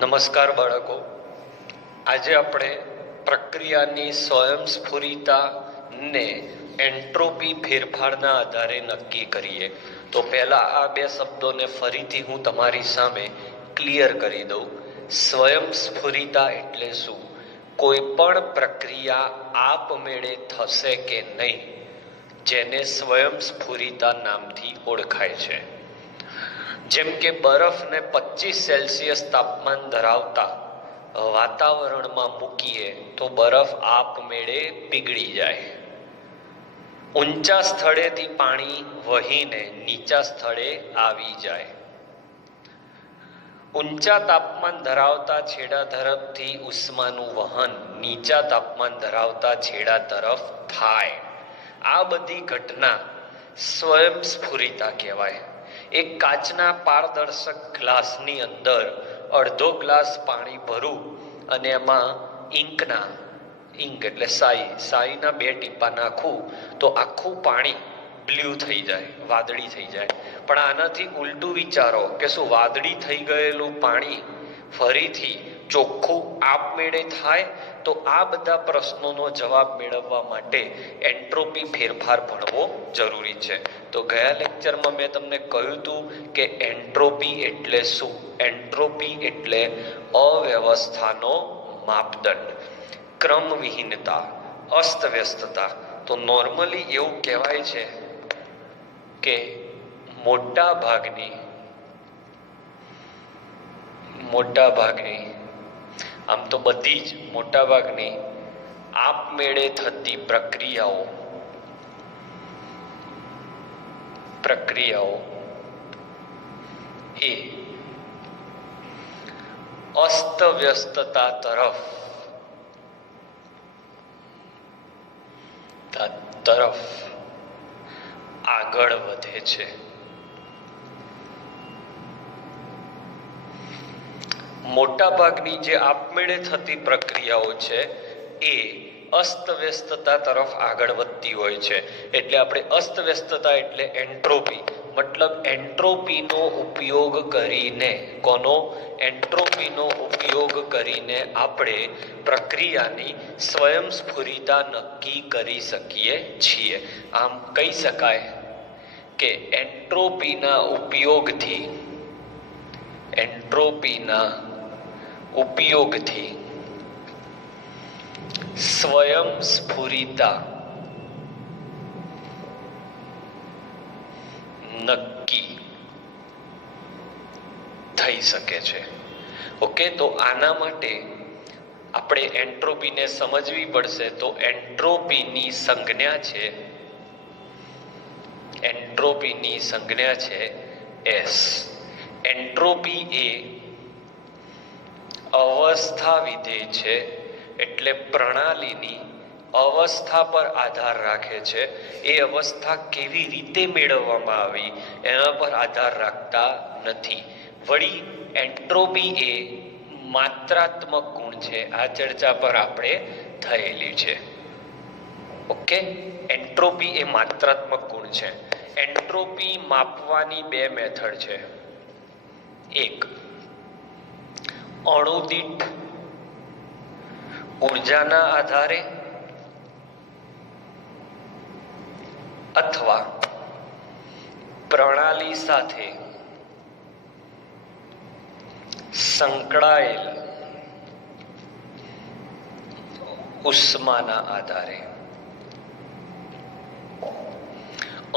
નમસ્કાર બાળકો, આજે આપણે પ્રક્રિયાની સ્વયંસ્ફુરિતાને એન્ટ્રોપી ફેરફારના આધારે નક્કી કરીએ. તો પહેલા આ બે શબ્દોને ફરીથી હું તમારી સામે ક્લિયર કરી દઉં. સ્વયંસ્ફુરિતા એટલે શું? કોઈ પણ પ્રક્રિયા આપમેળે થશે કે નહીં, જેને સ્વયંસ્ફુરિતા નામથી ઓળખાય છે. જેમ કે બરફને 25 સેલ્સિયસ તાપમાન ધરાવતા વાતાવરણમાં મૂકીએ તો બરફ આપમેળે પીગળી જાય. ઊંચા સ્થળેથી પાણી વહીને નીચા સ્થળે આવી જાય. ઊંચા તાપમાન ધરાવતા છેડા તરફથી ઉષ્માનું વહન નીચા તાપમાન ધરાવતા છેડા તરફ થાય. આ બધી ઘટના સ્વયંસ્ફુરિતા કહેવાય. એક કાચના પારદર્શક ગ્લાસની અંદર અડધો ગ્લાસ પાણી ભરું અને એમાં ઈંક એટલે સાઈના 2 ટીપા નાખું તો આખું પાણી બ્લુ થઈ જાય, વાદળી થઈ જાય. પણ આનાથી ઉલટું વિચારો કે શું વાદળી થઈ ગયેલું પાણી ફરીથી ચોખ્ખું આપમેળે થાય? તો આ બધા પ્રશ્નોનો જવાબ મેળવવા માટે એન્ટ્રોપી ફેરફાર ભણવો જરૂરી છે. તો ગયા લેક્ચરમાં મેં તમને કહ્યું હતું કે એન્ટ્રોપી એટલે શું? એન્ટ્રોપી એટલે અવ્યવસ્થાનો માપદંડ, ક્રમવિહીનતા, અસ્તવ્યસ્તતા. તો નોર્મલી એવું કહેવાય છે કે મોટા ભાગની આમ તો બધી જ મોટાભાગની આપમેળે થતી પ્રક્રિયાઓ એ અસ્તવ્યસ્તતા તરફ આગળ વધે છે. મોટાભાગની જે આપમેળે થતી પ્રક્રિયાઓ છે એ અસ્તવ્યસ્તતા તરફ આગળ વધતી હોય છે. એટલે આપણે અસ્તવ્યસ્તતા એટલે એન્ટ્રોપી, મતલબ એન્ટ્રોપીનો ઉપયોગ કરીને આપણે પ્રક્રિયાની સ્વયંસ્ફુરિતા નક્કી કરી શકીએ છીએ. આમ કહી શકાય કે એન્ટ્રોપીના ઉપયોગથી સ્વયંસ્ફુરિતા નક્કી થઈ શકે છે. ઓકે, તો આના માટે આપણે એન્ટ્રોપીને સમજવી પડશે. તો એન્ટ્રોપીની સંજ્ઞા છે S. એન્ટ્રોપી એ અવસ્થા વિધેય છે, એટલે પ્રણાલીની અવસ્થા પર આધાર રાખે છે. એ અવસ્થા કેવી રીતે મેળવવામાં આવી એના પર આધાર રાખતા નથી. વળી એન્ટ્રોપી એ માત્રાત્મક ગુણ છે. આ ચર્ચા પર આપણે થયેલી છે. ઓકે, એન્ટ્રોપી એ માત્રાત્મક ગુણ છે. એન્ટ્રોપી માપવાની 2 મેથડ છે. એક અણુ દીઠ ઉર્જાના આધારે અથવા પ્રણાલી સાથે સંકળાયેલ ઉષ્માના આધારે.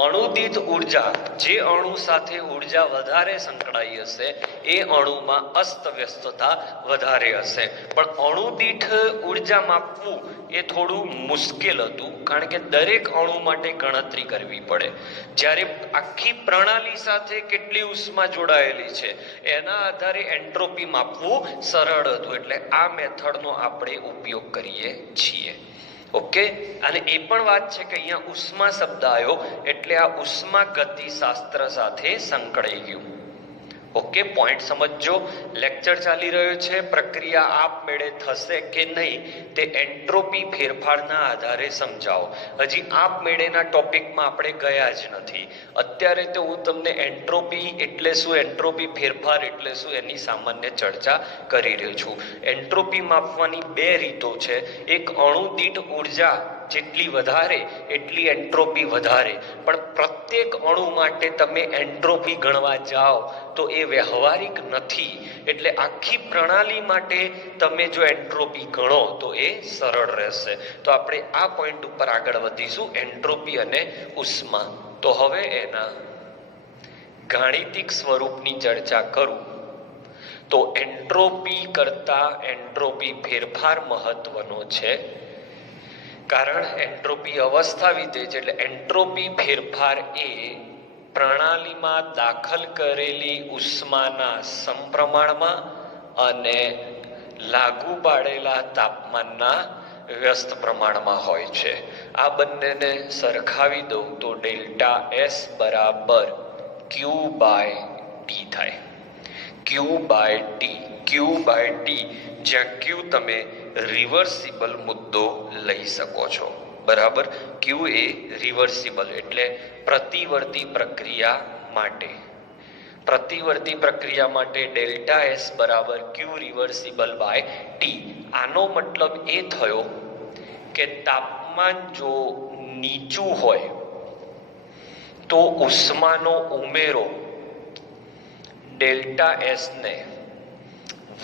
અણુદીઠ ઉર્જા, જે અણુ સાથે ઉર્જા વધારે સંકળાઈ હશે એ અણુમાં અસ્તવ્યસ્તતા વધારે હશે. પણ અણુદીઠ ઉર્જા માપવું એ થોડું મુશ્કેલ હતું, કારણ કે દરેક અણુ માટે ગણતરી કરવી પડે. જ્યારે આખી પ્રણાલી સાથે કેટલી ઉષ્મા જોડાયેલી છે એના આધારે એન્ટ્રોપી માપવું સરળ હતું. એટલે આ મેથડનો આપણે ઉપયોગ કરીએ છીએ. ઓકે, અને એ પણ વાત છે કે અહીંયા ઉષ્મા શબ્દ આવ્યો એટલે આ ઉષ્મા ગતિશાસ્ત્ર સાથે સંકળાઈ ગયું. ઓકે, પોઈન્ટ સમજજો. લેક્ચર ચાલી રહ્યો છે, પ્રક્રિયા આપમેળે થશે કે નહીં તે એન્ટ્રોપી ફેરફારના આધારે સમજાવો. હજી આપમેળેના ટોપિકમાં આપણે ગયા જ નથી. અત્યારે તો હું તમને એન્ટ્રોપી એટલે શું, એન્ટ્રોપી ફેરફાર એટલે શું એની સામાન્ય ચર્ચા કરી રહ્યો છું. એન્ટ્રોપી માપવાની બે રીતો છે. એક અણુ દીઠ ઉર્જા જેટલી વધારે એટલી એન્ટ્રોપી વધારે, પણ પ્રત્યેક અણુ માટે તમે એન્ટ્રોપી ગણવા જાઓ તો એ વ્યવહારિક નથી. એટલે આખી પ્રણાલી માટે તમે જો એન્ટ્રોપી ગણો તો એ સરળ રહેશે. તો આપણે આ પોઈન્ટ ઉપર આગળ વધીશું, એન્ટ્રોપી અને ઉષ્મા. તો હવે એના ગાણિતિક સ્વરૂપની ચર્ચા કરું તો એન્ટ્રોપી કરતા એન્ટ્રોપી ફેરફાર મહત્વનો છે. કારણ એન્ટ્રોપી અવસ્થા વિધેય છે, એટલે એન્ટ્રોપી ફેરફાર એ પ્રણાલીમાં દાખલ કરેલી ઉષ્માના સમપ્રમાણમાં અને લાગુ પાડેલા તાપમાનના વ્યસ્ત પ્રમાણમાં હોય છે. આ બંનેને સરખાવી દઉં તો ડેલ્ટા એસ બરાબર ક્યુ બાય ટી થાય. Q by T, Q by T, જ્યાં ક્યુ તમે રિવર્સિબલ મુદ્દો લઈ શકો છો. બરાબર, ક્યુ એ રિવર્સિબલ એટલે પ્રતિવર્તી પ્રક્રિયા માટે. પ્રતિવર્તી પ્રક્રિયા માટે ડેલ્ટા એસ બરાબર ક્યુ રિવર્સિબલ બાય ટી. આનો મતલબ એ થયો કે તાપમાન જો નીચું હોય તો ઉષ્માનો ઉમેરો ડેલ્ટા એસ ને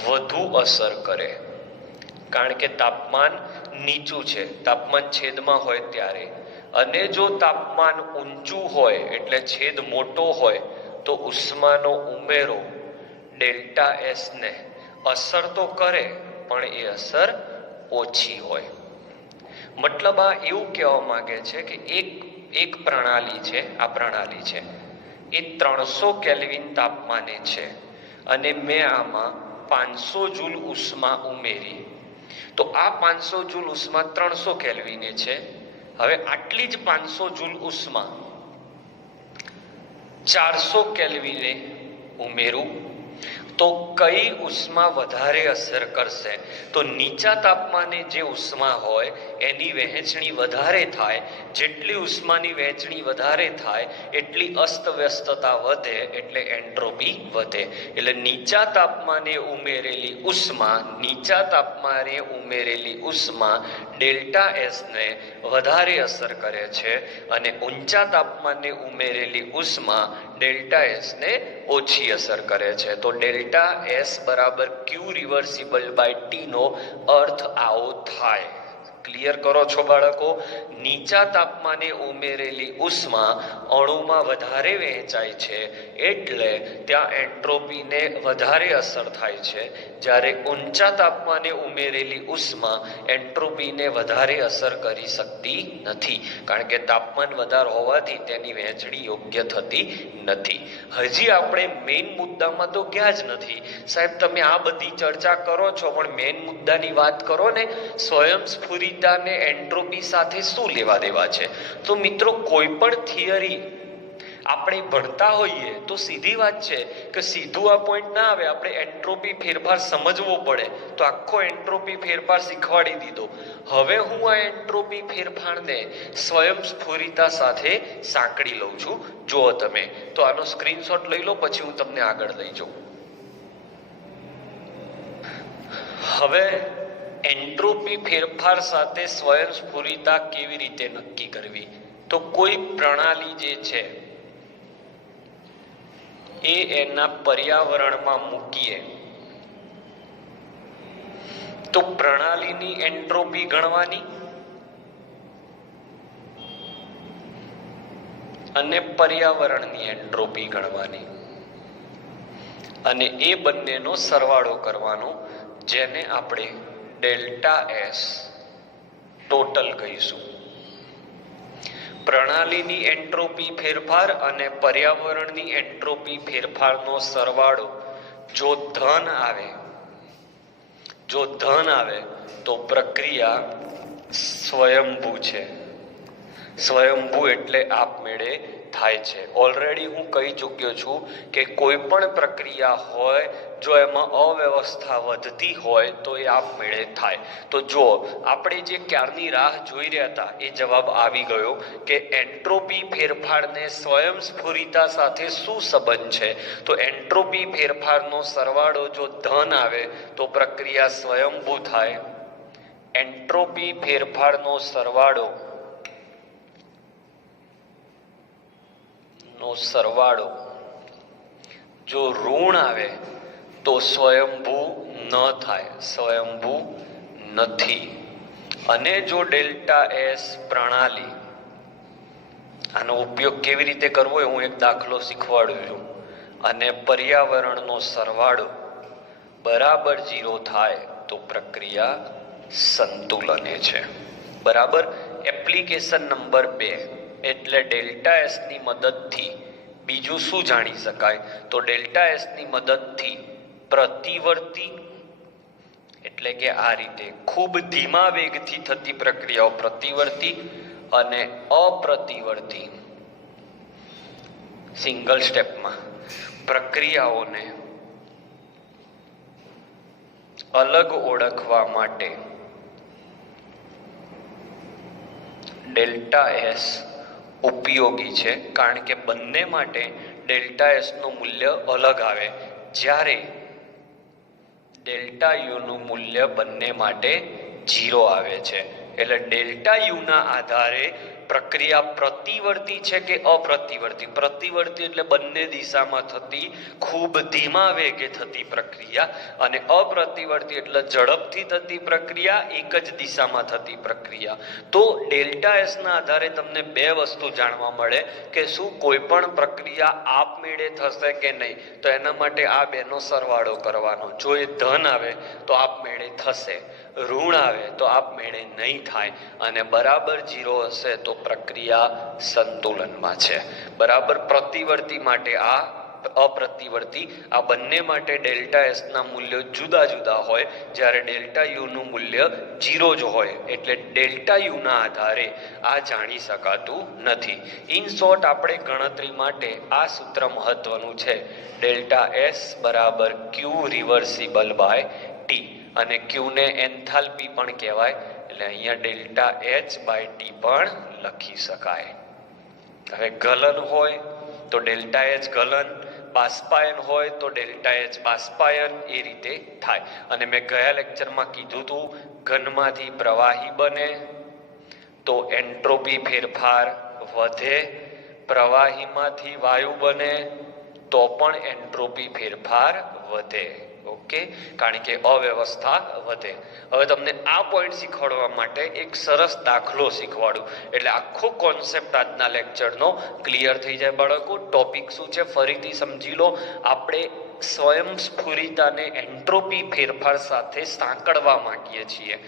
વધુ અસર કરે. કારણ કે તાપમાન નીચું છે, તાપમાન છેદમાં હોય ત્યારે. અને જો તાપમાન ઊંચું હોય એટલે છેદ મોટો હોય તો ઉષ્માનો ઉમેરો ડેલ્ટા એસ ને અસર તો કરે પણ એ અસર ઓછી હોય. મતલબ આ એવું કહેવા માંગે છે કે એક પ્રણાલી છે, આ પ્રણાલી છે એ 300 કેલ્વિન તાપમાને છે અને મેં આમાં 500 જૂલ ઉષ્મા ઉમેરી. તો આ 500 જૂલ ઉષ્મા 300 કેલ્વિને છે. હવે આટલી જ 500 જૂલ ઉષ્મા 400 કેલ્વિને ઉમેરું તો કઈ ઉષ્મા વધારે અસર કરશે? તો નીચા તાપમાને જે ઉષ્મા હોય એની વહેંચણી વધારે થાય. જેટલી ઉષ્માની વહેંચણી વધારે થાય એટલી અસ્તવ્યસ્તતા વધે, એટલે એન્ટ્રોપી વધે. એટલે નીચા તાપમાને ઉમેરેલી ઉષ્મા ડેલ્ટા એસ ને વધારે અસર કરે છે અને ઊંચા તાપમાને ઉમેરેલી ઉષ્મા ડેલ્ટા એસ ને ઓછી અસર કરે છે. તો ડેલ્ટા એસ બરાબર ક્યુ રિવર્સિબલ બાય ટી નો અર્થ આવો થાય. ક્લિયર કરો છો બાળકો? નીચા તાપમાને ઉમેરેલી ઉષ્મા અણુમાં વધારે વહેંચાય છે એટલે ત્યાં એન્ટ્રોપીને વધારે અસર થાય છે. જ્યારે ઊંચા તાપમાને ઉમેરેલી ઉષ્મા એન્ટ્રોપીને વધારે અસર કરી શકતી નથી, કારણ કે તાપમાન વધારે હોવાથી તેની વહેંચણી યોગ્ય થતી નથી. હજી આપણે મેઇન મુદ્દામાં તો ગયા જ નથી. સાહેબ તમે આ બધી ચર્ચા કરો છો પણ મેઇન મુદ્દાની વાત કરો ને. સ્વયંસ્ફુરિતા ને એન્ટ્રોપી સાથે શું લેવા દેવા છે? તો મિત્રો કોઈ પણ થિયરી આપણે ભણતા હોઈએ તો સીધી વાત છે કે સીધું આ પોઈન્ટ ના આવે, આપણે એન્ટ્રોપી ફેરફાર સમજવો પડે. તો આખો એન્ટ્રોપી ફેરફાર શીખવાડી દીધો. હવે હું આ એન્ટ્રોપી ફેરફારને સ્વયંસ્ફુરિતા સાથે સાંકળી લઉં છું. જુઓ તમે, તો આનો સ્ક્રીનશોટ લઈ લો, પછી હું તમને આગળ લઈ જાઉં. હવે એન્ટ્રોપી ફેરફાર સાથે સ્વયંસ્ફુરિતા કેવી રીતે નક્કી કરવી? તો કોઈ પ્રણાલી જે છે એ એના પર્યાવરણમાં મૂકીએ તો પ્રણાલીની એન્ટ્રોપી ગણવાની અને પર્યાવરણની એન્ટ્રોપી ગણવાની અને એ બંનેનો સરવાળો કરવાનો, જેને આપણે ડેલ્ટા એસ ટોટલ કહીશું. પ્રણાલીની એન્ટ્રોપી ફેરફાર અને પર્યાવરણની એન્ટ્રોપી ફેરફારનો સરવાળો જો ધન આવે તો પ્રક્રિયા સ્વયંભૂ છે. સ્વયંભૂ એટલે આપમેળે થાય છે. ઓલરેડી હું કહી ચૂક્યો છું કે કોઈ પણ પ્રક્રિયા હોય, જો એમાં અવ્યવસ્થા વધતી હોય તો એ આપમેળે થાય. તો જો આપણે જે ક્યારની રાહ જોઈ રહ્યા હતા એ જવાબ આવી ગયો કે એન્ટ્રોપી ફેરફારને સ્વયંસ્ફુરિતા સાથે શું સંબંધ છે. તો એન્ટ્રોપી ફેરફારનો સરવાળો જો ધન આવે તો પ્રક્રિયા સ્વયંભૂ થાય. એન્ટ્રોપી ફેરફારનો સરવાળો જો ઋણ આવે તો સ્વયંભૂ ન થાય, સ્વયંભૂ નથી. અને જો ડેલ્ટા એસ પ્રણાલી, આનો ઉપયોગ કેવી રીતે કરવો એ હું એક દાખલો શીખવાડું છું, અને પર્યાવરણનો સરવાળો બરાબર 0 થાય તો પ્રક્રિયા સંતુલને છે. બરાબર. એપ્લિકેશન નંબર 2 એટલે ડેલ્ટા એસ ની મદદથી બીજું શું જાણી શકાય? તો ડેલ્ટા એસ ની મદદથી પ્રતિવર્તી એટલે કે આ રીતે ખૂબ ધીમા વેગથી થતી પ્રક્રિયાઓ પ્રતિવર્તી અને અપ્રતિવર્તી સિંગલ સ્ટેપમાં પ્રક્રિયાઓને અલગ ઓળખવા માટે ડેલ્ટા એસ ઉપયોગી છે. કારણ કે બંને માટે ડેલ્ટા એસ નું મૂલ્ય અલગ આવે, જ્યારે ડેલ્ટા યુ નું મૂલ્ય બંને માટે 0 આવે છે. એટલે ડેલ્ટા યુ ના આધારે પ્રક્રિયા પ્રતિવર્તી છે કે અપ્રતિવર્તી. પ્રતિવર્તી એટલે બંને દિશામાં થતી ખૂબ ધીમા વેગે થતી પ્રક્રિયા, અને અપ્રતિવર્તી એટલે ઝડપથી થતી પ્રક્રિયા, એક જ દિશામાં થતી પ્રક્રિયા. તો ડેલ્ટા એસ ના આધારે તમને 2 વસ્તુ જાણવા મળે કે શું કોઈ પણ પ્રક્રિયા આપમેળે થશે કે નહીં. તો એના માટે આ બેનો સરવાળો કરવાનો. જો એ ધન આવે તો આપમેળે થશે, ઋણ આવે તો આપમેળે નહીં થાય, અને બરાબર 0 હશે તો પ્રક્રિયા સંતુલનમાં છે. બરાબર. પ્રતિવર્તી માટે આ, અપ્રતિવર્તી આ બંને માટે ડેલ્ટા એસ ના મૂલ્યો જુદા જુદા હોય, જ્યારે ડેલ્ટા યુ નું મૂલ્ય 0 જ હોય. એટલે ડેલ્ટા યુ ના આધારે આ જાણી શકાતું નથી. ઇન શોર્ટ, આપણે ગણતરી માટે આ સૂત્ર મહત્વનું છે. ડેલ્ટા એસ બરાબર ક્યુ રિવર્સિબલ બાય ટી, અને ક્યુ ને એન્થાલ્પી પણ કહેવાય, એટલે અહીંયા ડેલ્ટા એચ બાય ટી પણ લખી શકાય. હવે ગલન હોય તો ડેલ્ટા એચ ગલન, બાષ્પાયન હોય તો ડેલ્ટા એચ બાષ્પાયન, એ રીતે થાય. અને મેં ગયા લેક્ચરમાં કીધું હતું, ઘનમાંથી પ્રવાહી બને તો એન્ટ્રોપી ફેરફાર વધે, પ્રવાહીમાંથી વાયુ બને તો પણ એન્ટ્રોપી ફેરફાર વધે. ઓકે, કારણ કે અવ્યવસ્થા વધે. હવે તમને આ પોઈન્ટ શીખવાડવા માટે એક સરસ દાખલો શીખવાડું, એટલે આખો કોન્સેપ્ટ આજના લેક્ચરનો ક્લિયર થઈ જાય બાળકો. ટોપિક શું છે ફરીથી સમજી લો. આપણે સ્વયંસ્ફુરિતાને એન્ટ્રોપી ફેરફાર સાથે સાંકળવા માંગીએ છીએ.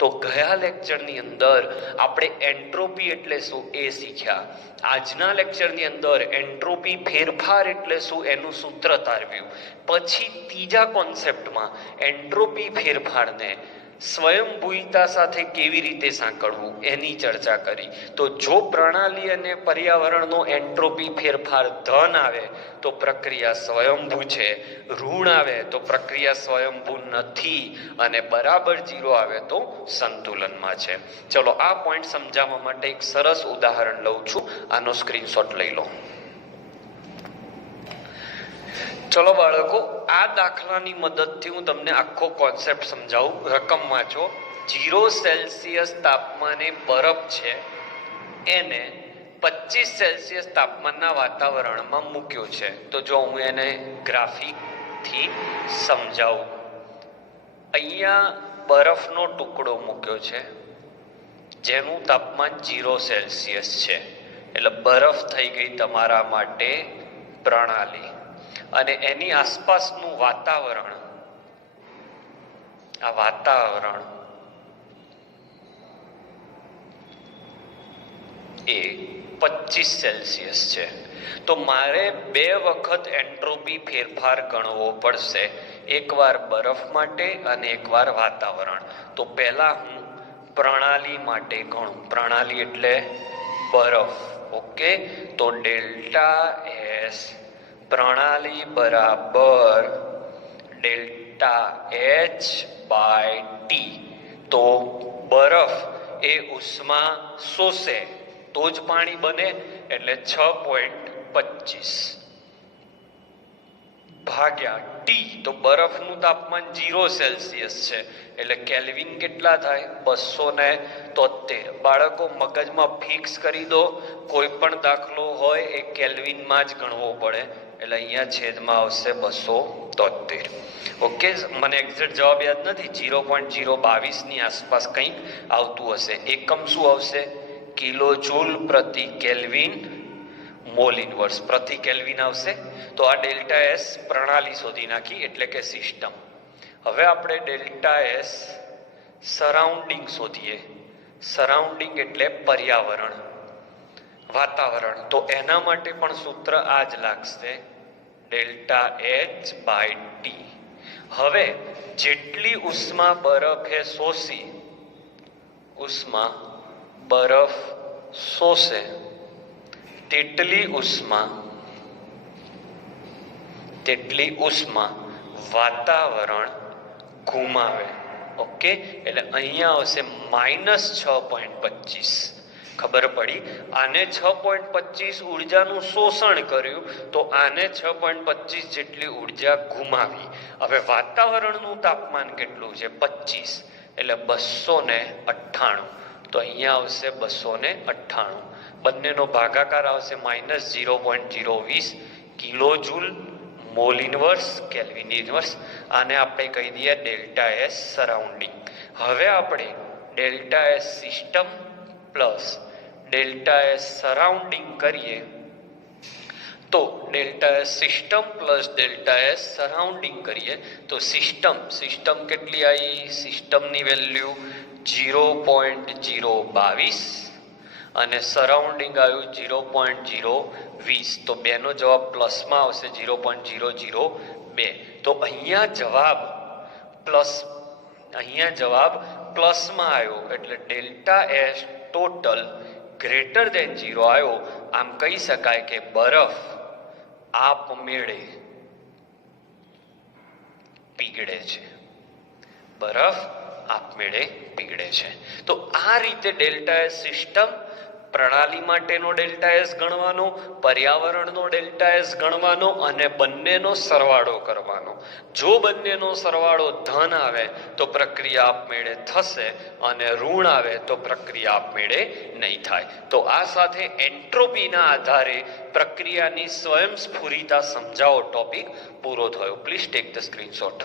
તો ગયા લેક્ચરની અંદર આપણે એન્ટ્રોપી એટલે શું એ શીખ્યા. આજના લેક્ચરની અંદર એન્ટ્રોપી ફેરફાર એટલે શું એનું સૂત્ર તારવ્યું. પછી ત્રીજા કોન્સેપ્ટમાં એન્ટ્રોપી ફેરફારને સ્વયંભૂતા સાથે કેવી રીતે સાંકળવું એની ચર્ચા કરી. તો જો પ્રણાલી અને પર્યાવરણનો એન્ટ્રોપી ફેરફાર ધન આવે તો પ્રક્રિયા સ્વયંભૂ છે, ઋણ આવે તો પ્રક્રિયા સ્વયંભૂ નથી, અને બરાબર 0 આવે તો સંતુલનમાં છે. ચલો, આ પોઈન્ટ સમજાવવા માટે એક સરસ ઉદાહરણ લઉં છું. આનો સ્ક્રીનશોટ લઈ લો. ચલો બાળકો, આ દાખલાની મદદથી હું તમને આખો કોન્સેપ્ટ સમજાવું. રકમ વાંચો. 0 સેલ્સિયસ તાપમાને બરફ છે, એને 25 સેલ્સિયસ તાપમાનના વાતાવરણમાં મૂક્યો છે. તો જો હું એને ગ્રાફિકથી સમજાવું, અહીંયા બરફનો ટુકડો મૂક્યો છે જેનું તાપમાન 0 સેલ્સિયસ છે. એટલે બરફ થઈ ગઈ તમારા માટે પ્રણાલી, અને એની આસપાસનું વાતાવરણ, આ વાતાવરણ એ 25 સેલ્સિયસ છે. તો મારે 2 વખત એન્ટ્રોપી ફેરફાર ગણવો પડશે, એકવાર બરફ માટે અને એકવાર વાતાવરણ. તો પહેલા હું પ્રણાલી માટે ગણું. પ્રણાલી એટલે બરફ. ઓકે, તો ડેલ્ટા એસ પ્રણાલી બરાબર ડેલ્ટા એચ બાય ટી. તો બરફ એ ઉષ્મા શોષે તો જ પાણી બને, એટલે 6.25 ભાગ્યા ટી. તો બરફનું તાપમાન 0 સેલ્સિયસ છે એટલે કેલ્વિન કેટલા થાય? 273. બાળકો મગજમાં ફિક્સ કરી દો, કોઈ પણ દાખલો હોય એ કેલ્વિનમાં જ ગણવો પડે, એટલે અહીંયા છેદમાં આવશે 273. ઓકે, મને એક્ઝેક્ટ જવાબ યાદ નથી, 0.022 ની આસપાસ કંઈક આવતું હશે. એકમ શું આવશે? કિલો જૂલ પ્રતિ કેલ્વિન મોલ ઇનવર્સ પ્રતિ કેલ્વિન આવશે. તો આ ડેલ્ટા એસ પ્રણાલી શોધી નાખી, એટલે કે સિસ્ટમ. હવે આપણે ડેલ્ટા એસ સરાઉન્ડિંગ શોધીએ. સરાઉન્ડિંગ એટલે પર્યાવરણ, વાતાવરણ. તો એના માટે પણ સૂત્ર આ જ લાગશે, ડેલ્ટા એચ બાય ટી. હવે જેટલી ઉષ્મા બરફે શોષી, ઉષ્મા બરફ શોષે તેટલી ઉષ્મા વાતાવરણ ગુમાવે. ઓકે, એટલે અહીંયા આવશે -6.25. ખબર પડી? આને 6.25 ઉર્જાનું શોષણ કર્યું, તો આને 6.25 જેટલી ઉર્જા ગુમાવી. હવે વાતાવરણનું તાપમાન કેટલું છે? 25, એટલે 298. તો અહીંયા આવશે 298. બંનેનો ભાગાકાર આવશે -0.020 kilo joule mall inverse kelvin inverse. આને આપણે કહી દઈએ ડેલ્ટા એસ સરાઉન્ડિંગ. હવે આપણે delta S system plus delta S surrounding કરીએ, તો delta S system plus delta S surrounding કરીએ તો સિસ્ટમ કેટલી આવી? સિસ્ટમની વેલ્યુ 0.022 અને સરાઉન્ડિંગ આવ્યું 0.020. તો બેનો જવાબ પ્લસમાં આવશે 0.002. તો અહીંયા જવાબ પ્લસમાં આવ્યો, એટલે delta S total greater than 0 આવ્યો. આમ કહી શકાય કે બરફ આપમેળે પીગળે છે. બરફ આપમેળે પીગળે છે. તો આ રીતે ડેલ્ટા એસ સિસ્ટમ પ્રણાલી માટેનો ડેલ્ટા એસ ગણવાનો, પર્યાવરણનો ડેલ્ટા એસ ગણવાનો અને બંનેનો સરવાળો કરવાનો. જો બંનેનો સરવાળો ધન આવે તો પ્રક્રિયા આપમેળે થશે, અને ઋણ આવે તો પ્રક્રિયા આપમેળે નહીં થાય. તો આ સાથે એન્ટ્રોપીના આધારે પ્રક્રિયાની સ્વયંસ્ફુરિતા સમજાવો ટોપિક પૂરો થયો. Please take the screenshot.